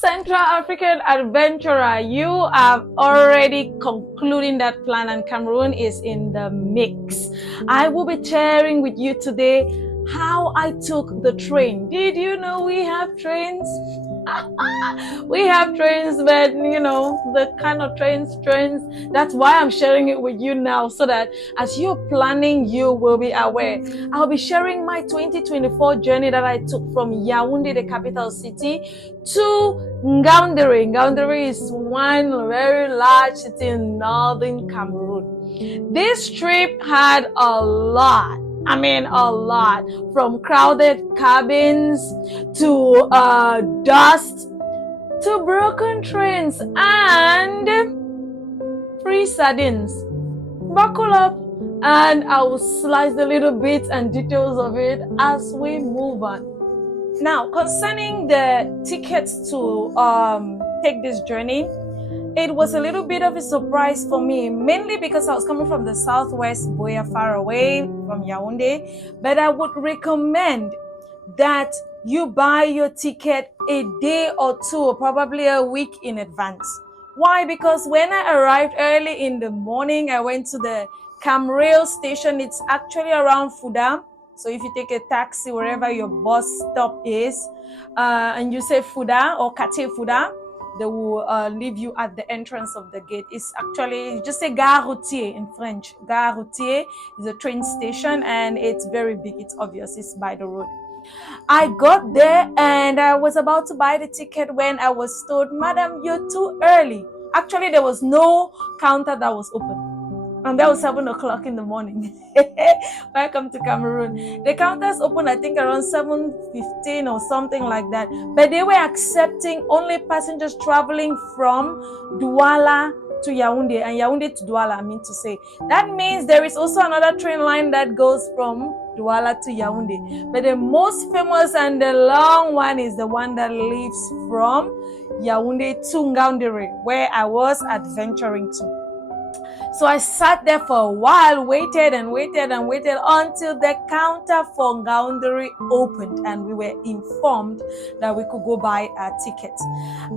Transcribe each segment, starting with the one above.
Central African adventurer, you are already concluding that plan and Cameroon is in the mix. I will be sharing with you today how I took the train. Did you know we have trains? We have trains, but the kind of trains. That's why I'm sharing it with you now, so that as you're planning, you will be aware. I'll be sharing my 2024 journey that I took from Yaoundé, the capital city, to Ngaoundere. Ngaoundere is one very large city in northern Cameroon. This trip had a lot. A lot. From crowded cabins to dust to broken trains and free sardines. Buckle up and I will slice the little bits and details of it as we move on. Now, concerning the tickets to take this journey, it was a little bit of a surprise for me, mainly because I was coming from the southwest, Boya, far away from Yaoundé. But I would recommend that you buy your ticket a day or two, or probably a week in advance. Why? Because when I arrived early in the morning, I went to the Camrail station. It's actually around Fuda. So if you take a taxi wherever your bus stop is, and you say Fuda or Kate Fuda, they will leave you at the entrance of the gate. It's actually, you just say Gare Routier in French. Gare Routier is a train station and it's very big. It's obvious. It's by the road. I got there and I was about to buy the ticket when I was told, "Madam, you're too early." Actually, there was no counter that was open. And that was 7 o'clock in the morning. Welcome to Cameroon. The counters opened, I think, around 7:15 or something like that. But they were accepting only passengers traveling from Douala to Yaoundé, and Yaoundé to Douala, I mean to say. That means there is also another train line that goes from Douala to Yaoundé. But the most famous and the long one is the one that leaves from Yaoundé to Ngaoundere, where I was adventuring to. So I sat there for a while, waited until the counter for Ngaoundere opened and we were informed that we could go buy our tickets.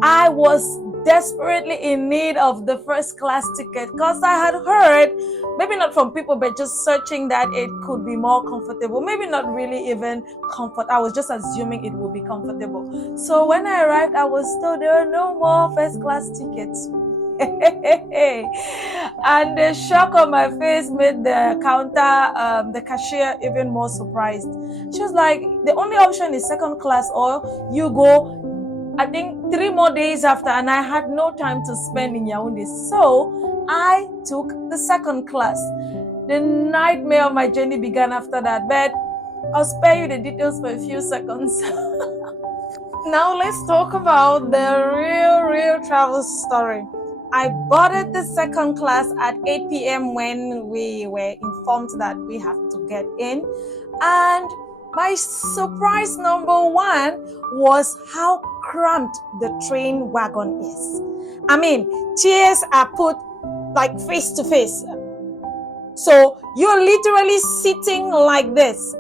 I was desperately in need of the first class ticket because I had heard, maybe not from people, but just searching, that it could be more comfortable. Maybe not really even comfort. I was just assuming it would be comfortable. So when I arrived, I was told there are no more first class tickets. And the shock on my face made the counter, the cashier, even more surprised. She was like, the only option is second class, or you go, I think, 3 more days after, and I had no time to spend in Yaoundé. So I took the second class. The nightmare of my journey began after that, but I'll spare you the details for a few seconds. Now let's talk about the real travel story. I boarded the second class at 8 p.m. when we were informed that we have to get in. And my surprise number one was how cramped the train wagon is. Chairs are put like face to face. So you're literally sitting like this.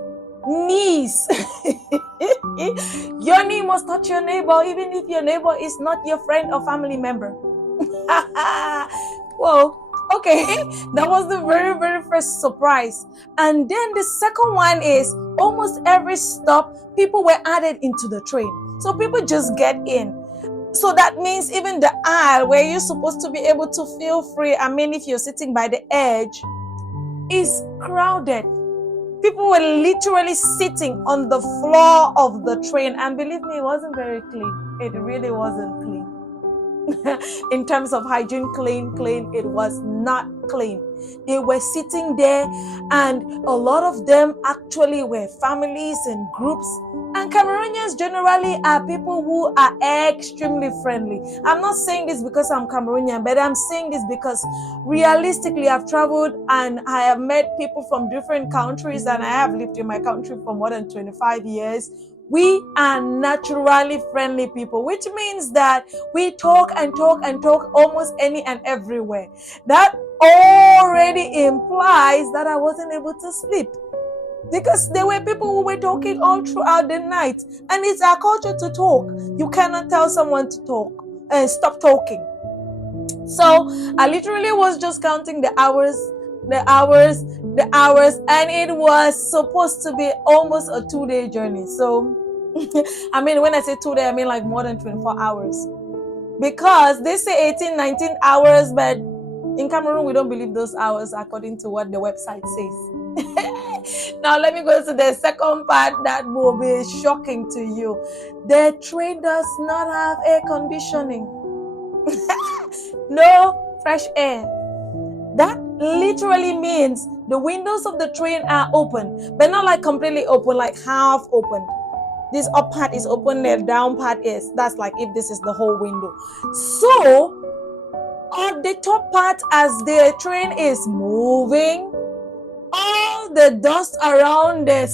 Knees. Your knee must touch your neighbor, even if your neighbor is not your friend or family member. Well, okay, that was the very first surprise. And then the second one is almost every stop, people were added into the train. So people just get in. So that means even the aisle where you're supposed to be able to feel free, if you're sitting by the edge, is crowded. People were literally sitting on the floor of the train. And believe me, it wasn't very clean. It really wasn't clean. In terms of hygiene, clean, it was not clean. They were sitting there, and a lot of them actually were families and groups. And Cameroonians generally are people who are extremely friendly. I'm not saying this because I'm Cameroonian, but I'm saying this because realistically, I've traveled and I have met people from different countries, and I have lived in my country for more than 25 years. We are naturally friendly people, which means that we talk almost any and everywhere. That already implies that I wasn't able to sleep. because there were people who were talking all throughout the night, and it's our culture to talk. You cannot tell someone to talk and stop talking. So I literally was just counting the hours, and it was supposed to be almost a 2-day journey. So I mean, when I say 2 day, I mean like more than 24 hours, because they say 18, 19 hours, but in Cameroon we don't believe those hours according to what the website says. Now let me go to the second part that will be shocking to you. The train does not have air conditioning. No fresh air. That literally means the windows of the train are open, but not like completely open, like half open. This up part is open, the down part is. That's like if this is the whole window. So at the top part, as the train is moving, all the dust around the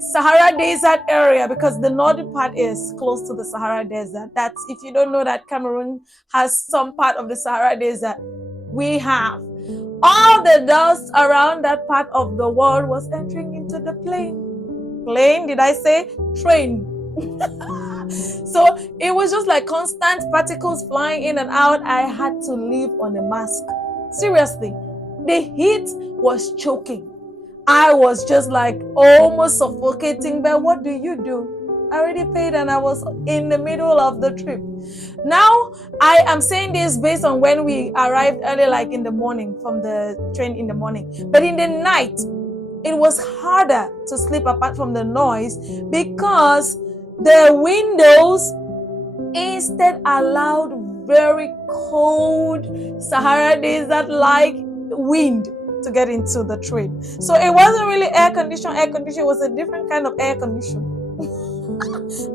Sahara Desert area, because the northern part is close to the Sahara Desert. That's, if you don't know that Cameroon has some part of the Sahara Desert, we have. All the dust around that part of the world was entering into the plane. Plane, did I say? Train. So it was just like constant particles flying in and out. I had to live on a mask. Seriously, the heat was choking. I was just like almost suffocating, but what do you do? I already paid and I was in the middle of the trip. Now, I am saying this based on when we arrived early, like in the morning, from the train in the morning. But in the night, it was harder to sleep apart from the noise, because the windows instead allowed very cold Sahara Desert-like wind to get into the train. So it wasn't really air conditioned. Air conditioning was a different kind of air conditioning.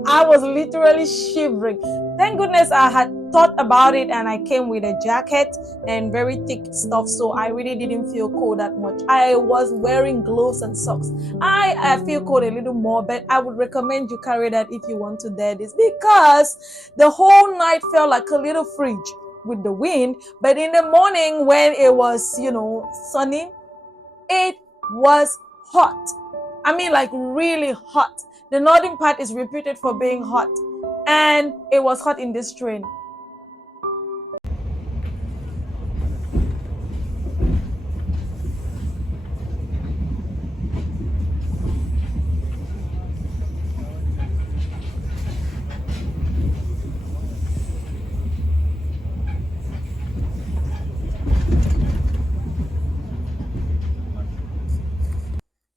I was literally shivering. Thank goodness I had thought about it, and I came with a jacket and very thick stuff, so I really didn't feel cold that much. I was wearing gloves and socks. I feel cold a little more, but I would recommend you carry that if you want to dare this, because the whole night felt like a little fridge with the wind, but in the morning when it was, sunny, it was hot. I mean, like really hot. The northern part is reputed for being hot, and it was hot in this train.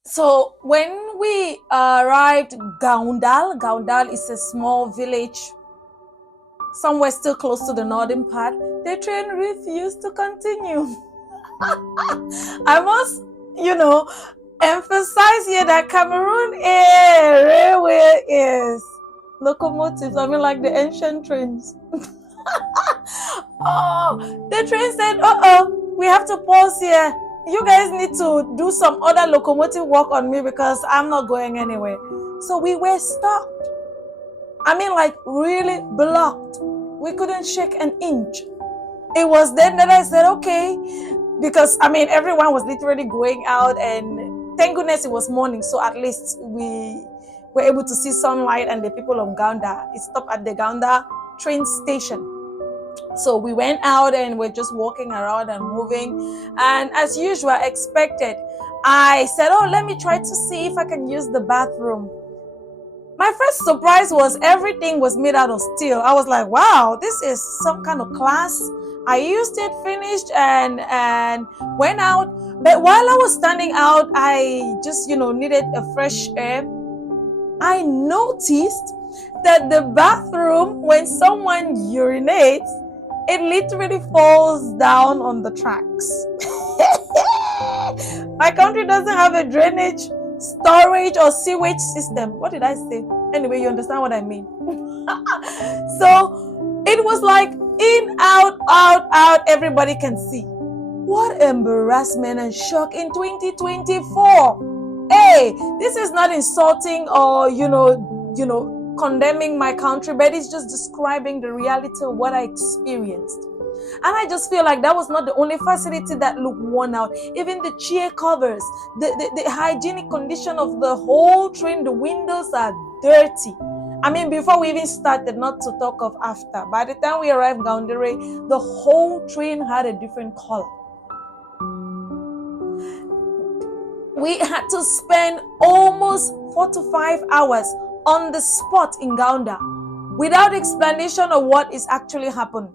So when we arrived Ngaoundéré is a small village somewhere still close to the northern part. The train refused to continue. I must, emphasize here that Cameroon railway is locomotives. I mean, like the ancient trains. Oh, the train said, we have to pause here. You guys need to do some other locomotive work on me, because I'm not going anywhere. So we were stopped. I mean, like really blocked. We couldn't shake an inch. It was then that I said, okay, because I mean, everyone was literally going out, and thank goodness it was morning. So at least we were able to see sunlight, and the people of Ngaoundéré. It stopped at the Ngaoundéré train station. So we went out and we're just walking around and moving. And as usual, expected, I said, let me try to see if I can use the bathroom. My first surprise was everything was made out of steel. I was like, wow, this is some kind of class. I used it, finished, and went out. But while I was standing out, I just, needed a fresh air. I noticed that the bathroom, when someone urinates, it literally falls down on the tracks. My country doesn't have a drainage, storage, or sewage system. What did I say? Anyway, you understand what I mean. So it was like in, out, out, out, everybody can see. What embarrassment and shock in 2024. Hey, this is not insulting or, condemning my country, but it's just describing the reality of what I experienced. And I just feel like that was not the only facility that looked worn out. Even the chair covers, the hygienic condition of the whole train, the windows are dirty. I mean, before we even started, not to talk of after. By the time we arrived in Ngaoundere, the whole train had a different color. We had to spend almost 4 to 5 hours on the spot in Ngaoundere without explanation of what is actually happening.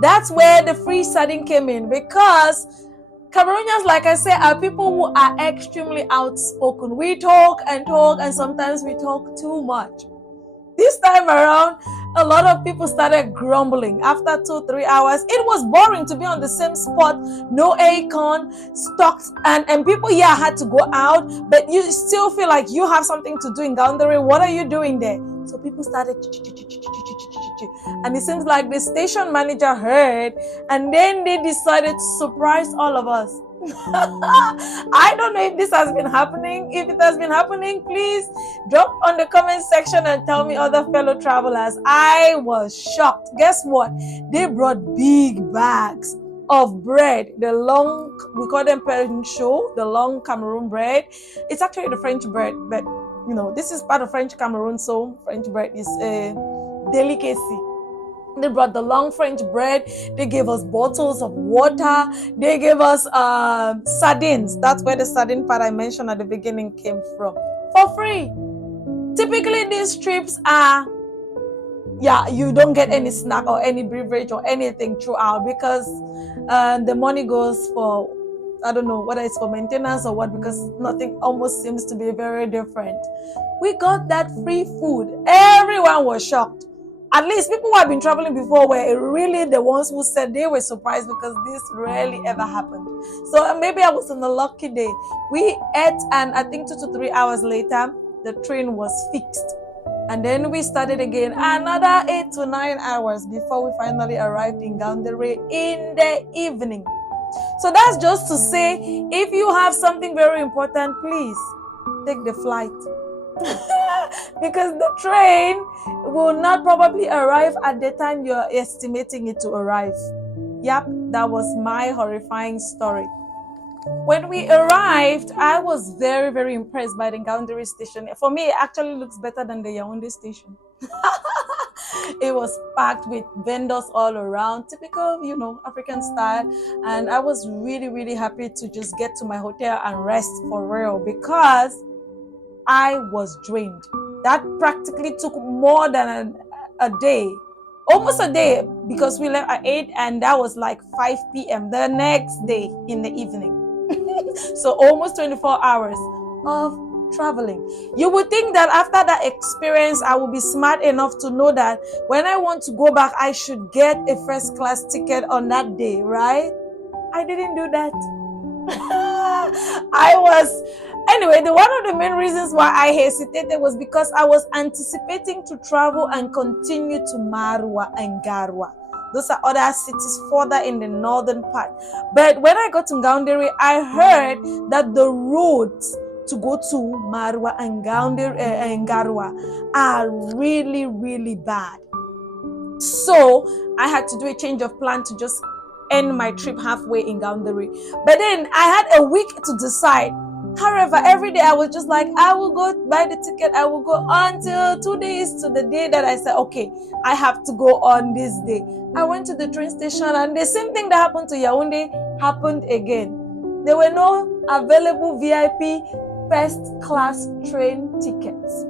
That's where the free sardine came in, because Cameroonians, like I said, are people who are extremely outspoken. We talk, and sometimes we talk too much. This time around, a lot of people started grumbling. After 2-3 hours, it was boring to be on the same spot, no aircon, stuck, and people had to go out, but you still feel like you have something to do in Ngaoundere. What are you doing there? So people started, and it seems like the station manager heard, and then they decided to surprise all of us. I don't know if this has been happening. If it has been happening, please drop on the comment section and tell me, other fellow travelers. I was shocked. Guess what? They brought big bags of bread, the long, we call them chaud, the long Cameroon bread. It's actually the French bread, but you know, this is part of French Cameroon, so French bread is a delicacy. They brought the long French bread. They gave us bottles of water. They gave us sardines. That's where the sardine part I mentioned at the beginning came from, for free. Typically, these trips are, you don't get any snack or any beverage or anything throughout, because the money goes for, I don't know whether it's for maintenance or what, because nothing almost seems to be very different. We got that free food. Everyone was shocked. At least people who have been traveling before were really the ones who said they were surprised, because this rarely ever happened. So maybe I was on a lucky day. We ate, and I think 2 to 3 hours later, the train was fixed. And then we started again another 8 to 9 hours before we finally arrived in Ngaoundere in the evening. So that's just to say, if you have something very important, please take the flight. Because the train will not probably arrive at the time you're estimating it to arrive. Yep, that was my horrifying story. When we arrived, I was very, very impressed by the Ngaoundere station. For me, it actually looks better than the Yaoundé station. It was packed with vendors all around, typical, you know, African style. And I was really, really happy to just get to my hotel and rest for real, because I was drained. That practically took more than a day, almost a day, because we left at 8 and that was like 5 p.m. the next day in the evening. So almost 24 hours of traveling. You would think that after that experience, I would be smart enough to know that when I want to go back, I should get a first class ticket on that day, right? I didn't do that. Anyway, one of the main reasons why I hesitated was because I was anticipating to travel and continue to Marwa and Garwa. Those are other cities further in the northern part. But when I got to Ngaoundere, I heard that the roads to go to Marwa and Garwa are really, really bad. So I had to do a change of plan to just end my trip halfway in Ngaoundere. But then I had a week to decide. However, every day I was just like, I will go buy the ticket. I will go until 2 days to the day that I said, okay, I have to go on this day. I went to the train station, and the same thing that happened to Yaoundé happened again. There were no available VIP first class train tickets.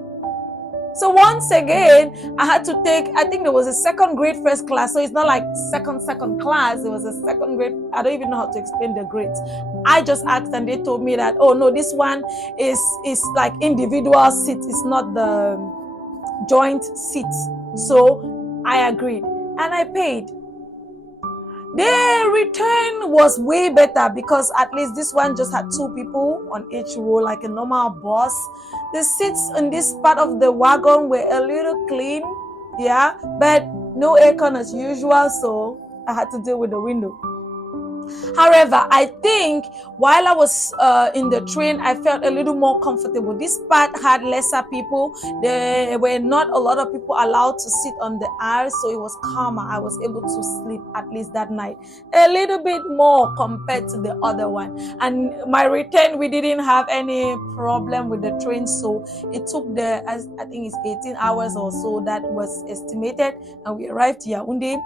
So once again, I had to take, I think there was a second grade first class. So it's not like second class. It was a second grade. I don't even know how to explain the grades. I just asked and they told me that, oh no, this one is like individual seats. It's not the joint seats. So I agreed and I paid. The return was way better because at least this one just had 2 people on each row, like a normal bus. The seats in this part of the wagon were a little clean, yeah, but no aircon as usual, so I had to deal with the window. However, I think while I was in the train, I felt a little more comfortable. This part had lesser people. There were not a lot of people allowed to sit on the aisle, so it was calmer. I was able to sleep at least that night a little bit more compared to the other one. And my return, we didn't have any problem with the train, so it took I think it's 18 hours or so that was estimated, and we arrived to Yaoundé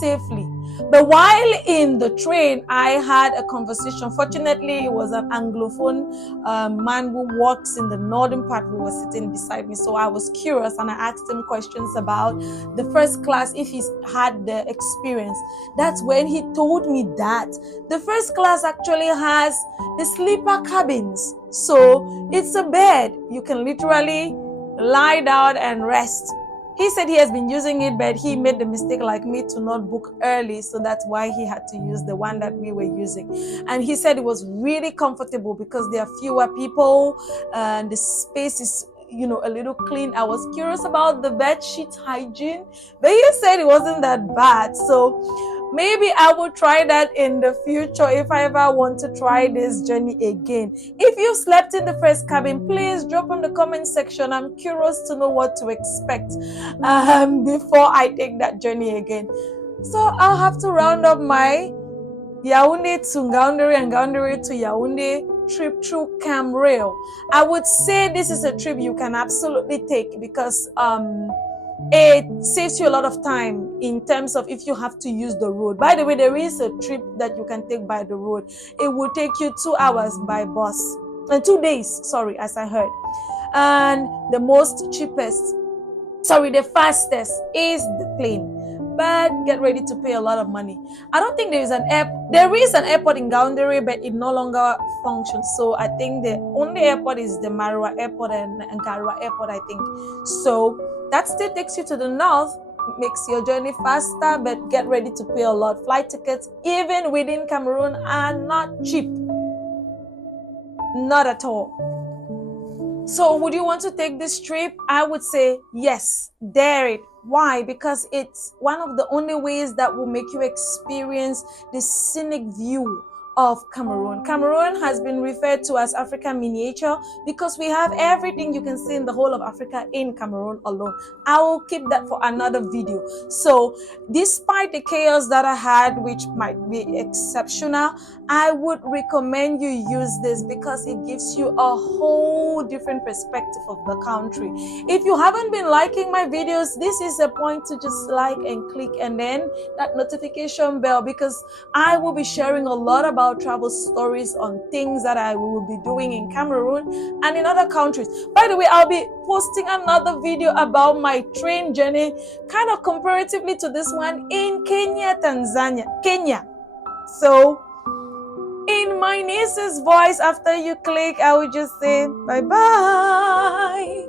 safely. But while in the train, I had a conversation. Fortunately, it was an Anglophone man who works in the northern part who was sitting beside me. So I was curious and I asked him questions about the first class, if he's had the experience. That's when he told me that the first class actually has the sleeper cabins. So it's a bed. You can literally lie down and rest. He said he has been using it, but he made the mistake like me to not book early. So that's why he had to use the one that we were using. And he said it was really comfortable because there are fewer people and the space is, you know, a little clean. I was curious about the bed sheet hygiene, but he said it wasn't that bad. So maybe I will try that in the future if I ever want to try this journey again. If you slept in the first cabin, please drop in the comment section. I'm curious to know what to expect before I take that journey again. So I'll have to round up my Yaoundé to Ngaoundere and Ngaoundere to Yaoundé trip through Camrail. I would say this is a trip you can absolutely take because it saves you a lot of time in terms of if you have to use the road. By the way, there is a trip that you can take by the road. It will take you 2 hours by bus and 2 days, sorry, as I heard. And the fastest is the plane. But get ready to pay a lot of money. I don't think there is an airport in Ngaoundere, but it no longer functions. So I think the only airport is the Marua airport and Garua airport, I think. So that still takes you to the north, makes your journey faster, but get ready to pay a lot. Flight tickets, even within Cameroon, are not cheap. Not at all. So would you want to take this trip? I would say yes, dare it. Why? Because it's one of the only ways that will make you experience the scenic view of Cameroon. Cameroon has been referred to as African miniature because we have everything you can see in the whole of Africa in Cameroon alone. I will keep that for another video. So despite the chaos that I had, which might be exceptional, I would recommend you use this because it gives you a whole different perspective of the country. If you haven't been liking my videos, this is a point to just like and click and then that notification bell, because I will be sharing a lot about travel stories on things that I will be doing in Cameroon and in other countries. By the way, I'll be posting another video about my train journey, kind of comparatively to this one, in Kenya. So in my niece's voice, after you click, I will just say bye-bye.